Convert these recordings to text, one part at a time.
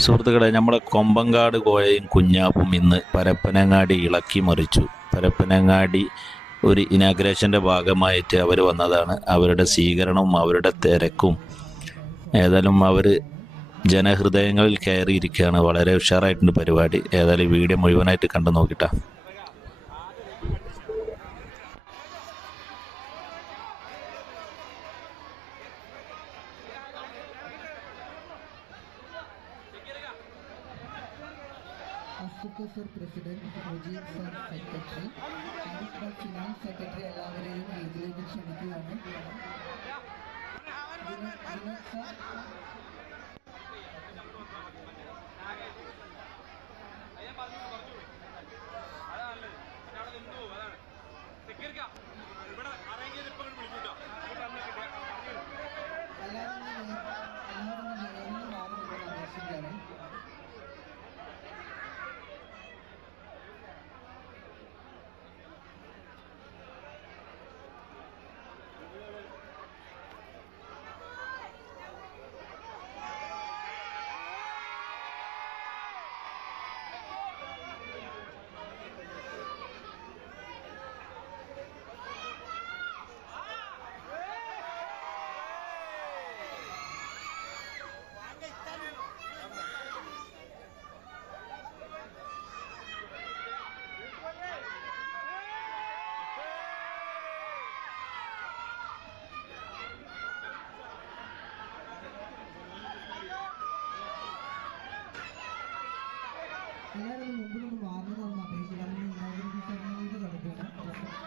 സുഹൃത്തുക്കളെ, നമ്മുടെ കൊമ്പങ്കാട് കോയയും കുഞ്ഞാപ്പും ഇന്ന് പരപ്പനങ്ങാടി ഇളക്കി മറിച്ചു. പരപ്പനങ്ങാടി ഒരു ഇനാഗ്രേഷൻ്റെ ഭാഗമായിട്ട് അവർ വന്നതാണ്. അവരുടെ സ്വീകരണവും അവരുടെ തിരക്കും ഏതായാലും അവർ ജനഹൃദയങ്ങളിൽ കയറിയിരിക്കുകയാണ്. വളരെ ഉഷാറായിട്ടുണ്ട് പരിപാടി. ഏതായാലും വീഡിയോ മുഴുവനായിട്ട് കണ്ടു നോക്കിട്ടാ. Sir president, Mujeeb sir secretary, finance secretary എല്ലാവരെയും ഇതിലേക്ക് ക്ഷണിക്കുകയാണ്. എല്ലാവരും മുമ്പിലൊന്ന് മാറുന്നതാണ് അപേക്ഷിക്കുന്നത്.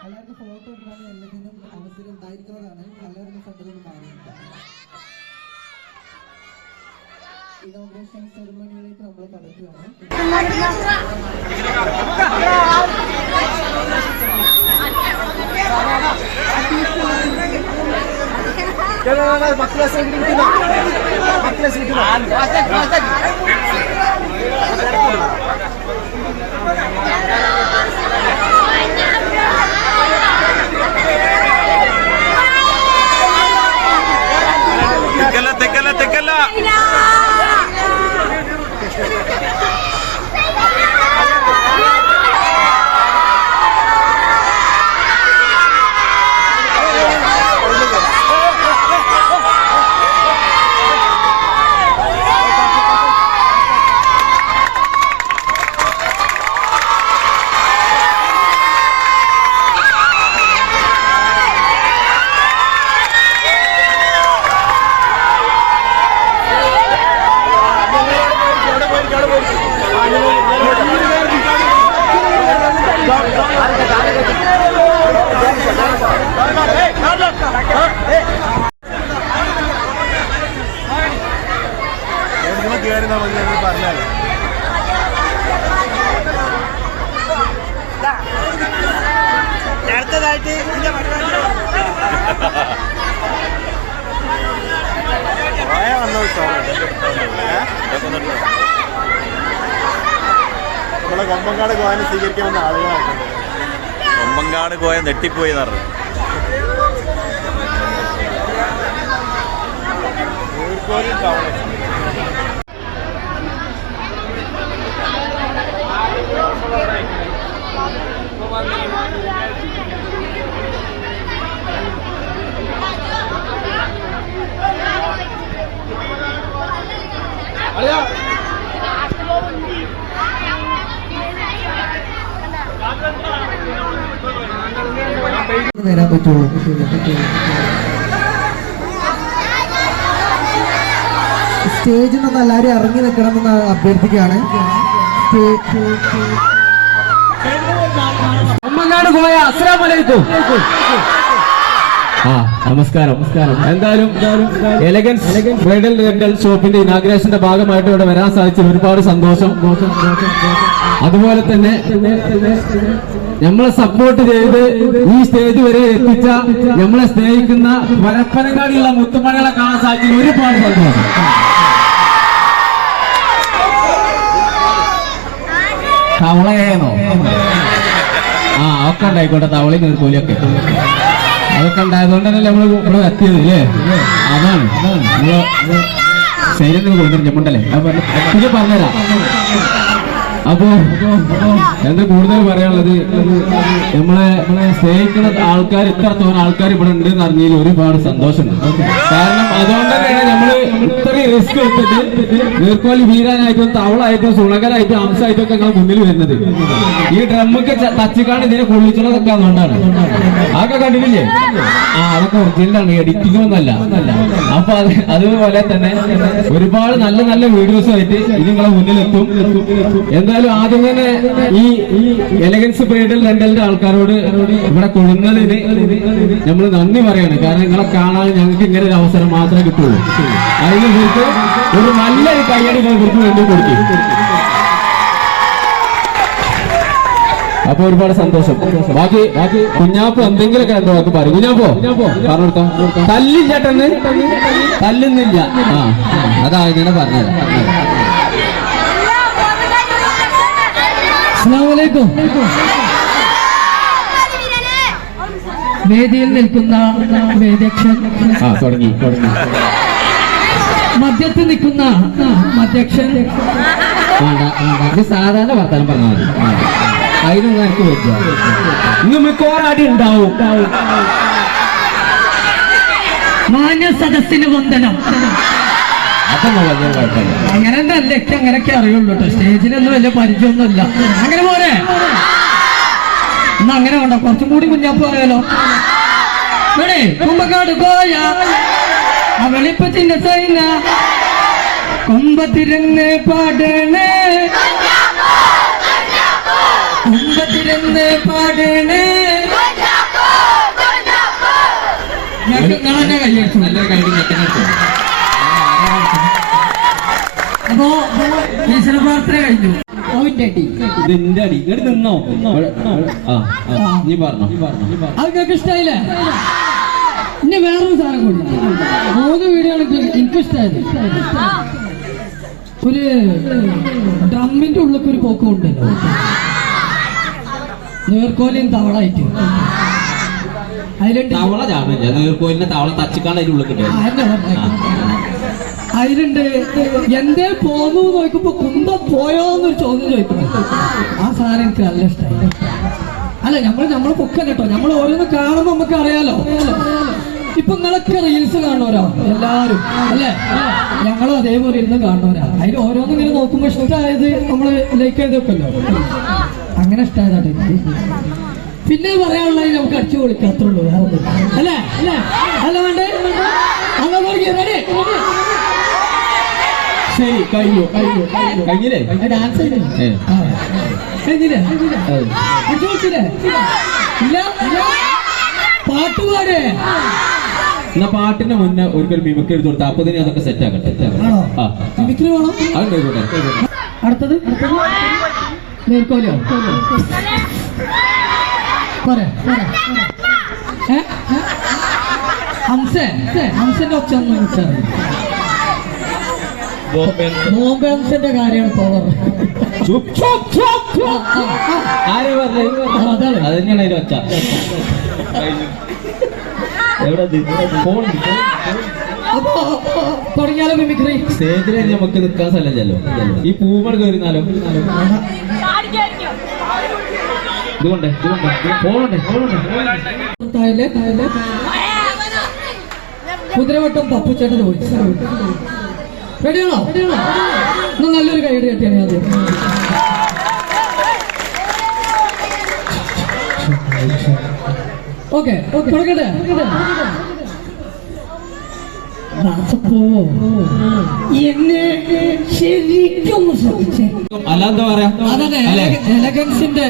എല്ലാവർക്കും ഫോട്ടോ എടുക്കാൻ എല്ലാത്തിനും അവസരം ഉണ്ടായിരിക്കുന്നതാണ്. എല്ലാവരും ഫ്രണ്ടിലൊന്ന് മാറിയിട്ടുണ്ട്. ഇനോഗ്രേഷൻ സെറിമണിയിലേക്ക് നമ്മൾ കടക്കുകയാണ്. അടുത്തതായിട്ട് നമ്മളെ കൊമ്പങ്കാട് കോയനെ സ്വീകരിക്കാൻ വന്ന ആളുകളാണ്. കൊമ്പങ്കാട് കോയ നെട്ടിപ്പോയി എന്ന് പറഞ്ഞു. വരാൻ പറ്റുള്ളൂ. സ്റ്റേജിൽ നിന്ന് എല്ലാവരും ഇറങ്ങി നിൽക്കണമെന്ന് അഭ്യർത്ഥിക്കുകയാണ്. കൊമ്പങ്കാട് കോയ അസ്സലാമു അലൈക്കും. നമസ്കാരം. എന്തായാലും എലഗൻസ് ബ്രൈഡൽ റെന്റൽ ഷോപ്പിന്റെ ഇനാഗ്രേഷന്റെ ഭാഗമായിട്ട് ഇവിടെ വരാൻ സാധിച്ചത് ഒരുപാട് സന്തോഷം. അതുപോലെ തന്നെ നമ്മളെ സപ്പോർട്ട് ചെയ്ത് ഈ സ്റ്റേജ് വരെ എത്തിച്ച നമ്മളെ സ്നേഹിക്കുന്ന പരപ്പനങ്ങാടിയുള്ള മുത്തുമണികളെ കാണാൻ സാധിച്ചത് ഒരുപാട് സന്തോഷം. തവളയാണോ? ഒക്കെ ഉണ്ടായിക്കോട്ടെ. തവളയും നീർക്കോലിയൊക്കെ അതൊക്കെ ഉണ്ടായതുകൊണ്ട് തന്നെ നമ്മൾ ഇവിടെ എത്തിയത് അല്ലേ? അതാണ് ശൈലത്തിന് കൊടുത്തിട്ട് ചെമ്മണ്ടല്ലേ ഇത് പറഞ്ഞുതരാം. അപ്പോ എന്താ കൂടുതൽ പറയാനുള്ളത്, നമ്മളെ സ്നേഹിക്കുന്ന ആൾക്കാർ ഇത്രത്തോളം ആൾക്കാർ ഇവിടെ ഉണ്ട് എന്ന് അറിഞ്ഞതിൽ ഒരുപാട് സന്തോഷമുണ്ട്. കാരണം അതുകൊണ്ട് തന്നെയാണ് നമ്മള് ഇത്രയും റിസ്ക് എടുത്തിട്ട് നീർക്കോലി വീരാനായിട്ടും തവളായിട്ടും സുണകരായിട്ടും അംശമായിട്ടും ഒക്കെ ഞങ്ങൾ മുന്നിൽ വരുന്നത്. ഈ ഡ്രമ്മൊക്കെ തച്ചിക്കാണ് ഇതിനെ കൊള്ളിച്ചുള്ളതൊക്കെ അതുകൊണ്ടാണ്. അതൊക്കെ കണ്ടിട്ടില്ലേ? അതൊക്കെ ഒറിജിനലാണ്, എഡിറ്റിംഗ് ഒന്നല്ല. അപ്പൊ അതുപോലെ തന്നെ ഒരുപാട് നല്ല നല്ല വീഡിയോസും ആയിട്ട് ഇത് നിങ്ങളെ മുന്നിലെത്തും. എന്തായാലും ആദ്യം തന്നെ ഈ എലഗൻസ് ബ്രൈഡൽ റെന്റലിന്റെ ആൾക്കാരോട് ഇവിടെ കൊള്ളുന്നതിന് നമ്മൾ നന്ദി പറയാണ്. കാരണം നിങ്ങളെ കാണാൻ ഞങ്ങൾക്ക് ഇങ്ങനെ ഒരു അവസരം മാത്രമേ കിട്ടുള്ളൂ. അതിന് ഇവർക്ക് ഒരു നല്ലൊരു കയ്യടി ഇവർക്ക് വേണ്ടി കൊടുക്കും. അപ്പൊ ഒരുപാട് സന്തോഷം. ബാക്കി കുഞ്ഞാപ്പോ എന്തെങ്കിലുമൊക്കെ രണ്ടു വാക്ക് പറയും. കുഞ്ഞാപ്പോ പറഞ്ഞു കൊടുക്കാം. തല്ലില്ലാട്ടെന്ന് തല്ലുന്നില്ല. അതാ ഇങ്ങനെ പറഞ്ഞത്. അസ്സലാമു വേദിയിൽ നിൽക്കുന്ന വേദ്യക്ഷൻ, തുടങ്ങി മധ്യത്തിൽ നിൽക്കുന്ന മധ്യക്ഷൻ, ഇത് സാധാരണ വർത്താനം പറഞ്ഞാൽ മതി. അതിനൊന്നും എനിക്ക് പറ്റുക. ഇന്ന് മിക്കവാറും ഉണ്ടാവും. മാന്യ സദസ്സിന് വന്ദനം. അതൊന്നും വലിയ കുഴപ്പമില്ല. അങ്ങനെ തന്നെ അങ്ങനെയൊക്കെ അറിയുള്ളൂ കേട്ടോ. സ്റ്റേജിലൊന്നും വലിയ പരിചയമൊന്നുമില്ല. അങ്ങനെ പോരെ എന്നാ അങ്ങനെ വേണ്ട, കുറച്ചും കൂടി കുഞ്ഞാപ്പ് പറയാലോ. കുമ്പക്കാട് കോയ വെളിപ്പത്തിന്റെ സൈന കുമ്പത്തിരുന്ന് പാടണേ, കുമ്പത്തിരുന്ന് പാടണേ. ഞാൻ കൈയടിച്ചു, നല്ലൊരു കൈ. അപ്പോ ഈശ്വര പ്രാർത്ഥന കഴിഞ്ഞു. ഇതിന്റെ അടി ഇങ്ങോട്ട് നിന്നോ. നീ പറഞ്ഞോ. അത് നിങ്ങൾക്ക് ഇഷ്ടായില്ലേ? ഇനി വേറൊരു സാധനം കൂടി. 3 വീഡിയോ എനിക്കിഷ്ടായത്. ഒരു ഡ്രമ്മിന്റെ ഉള്ളിലേക്ക് ഒരു പോക്ക് ഉണ്ടല്ലോ, നീർക്കോലിയും തവളായിട്ട്. അതിലുണ്ട് തവള ചാടില്ല, നീർക്കോലിന്റെ തവള തച്ചിക്കാണ്ട് അതിന്റെ ഉള്ളിൽ കിട്ടും. അതിലുണ്ട് എന്തേ പോന്നു നോക്കുമ്പോ കുന്തം പോയോന്നൊരു ചോദ്യം ചോദിക്കുന്നു. ആ സാധനം എനിക്ക് നല്ല ഇഷ്ടമായി. അല്ല നമ്മളെ പൊക്കല്ല കേട്ടോ, നമ്മൾ ഓരോന്ന് കാണുമ്പോ നമുക്ക് അറിയാലോ. ഇപ്പൊ നിങ്ങളൊക്കെ റീൽസ് കാണുന്നവരാ എല്ലാരും അല്ലേ? ഞങ്ങളും അതേപോലെ ഇരുന്ന് കാണുന്നവരാ. അതിന് ഓരോന്നും ഇങ്ങനെ നോക്കുമ്പോ ഇഷ്ടമായത് നമ്മള് ലൈക്ക് ചെയ്ത് വെക്കല്ലോ. അങ്ങനെ ഇഷ്ടമായതാട്ടെ എനിക്ക്. പിന്നെ പറയാനുള്ളത് നമുക്ക് അടിച്ചു കൊടുക്കാം, അത്രേ ഉള്ളൂ. വേറെ ഒന്നും അല്ലേ? അല്ല വേണ്ടേ? അങ്ങനെ ശരി, കഴിഞ്ഞില്ലേ? ഡാൻസ് കഴിഞ്ഞില്ലേ? ഇല്ല പാട്ടുപാടേ. എന്നാ പാട്ടിന് മുന്നേ ഒരിക്കൽ മിമിക്രി എടുത്ത് കൊടുത്താൽ അപ്പൊ തന്നെ അതൊക്കെ സെറ്റ് ആക്കട്ടെ. മിമിക്രി വേണം. അടുത്തത് നീർക്കോലിയോ? ഹംസന്റെ ഒച്ച ഒന്നും കിട്ടാറ്. ബോംബെ ഹംസന്റെ കാര്യമാണ് പവർ. അതാണ് അത് തന്നെയാണ് അതിന്റെ ഒച്ച. അപ്പൊ തുടങ്ങിയാലോ മിമിക്രി? സ്റ്റേജിൽ നമുക്ക് നിൽക്കാൻ സ്ഥലമല്ലോ. ഈ പൂമട് കയറിനാലോ? ഇതുകൊണ്ട് കുതിരവട്ടം പപ്പുച്ചേട്ടൻ ചോദിച്ചു. റെഡിയാണോ? നല്ലൊരു കൈയ്യടി കെട്ടിയാണ് ആദ്യം. ഓക്കെ തുടങ്ങട്ടെ. എന്നെ ശരിക്കും ശ്രമിച്ചേ. അല്ലാന്താ പറയാ? എലഗൻസിന്റെ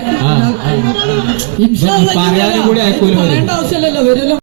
പറയാനും കൂടി പറയേണ്ട ആവശ്യമില്ലല്ലോ. വരുമല്ലോ.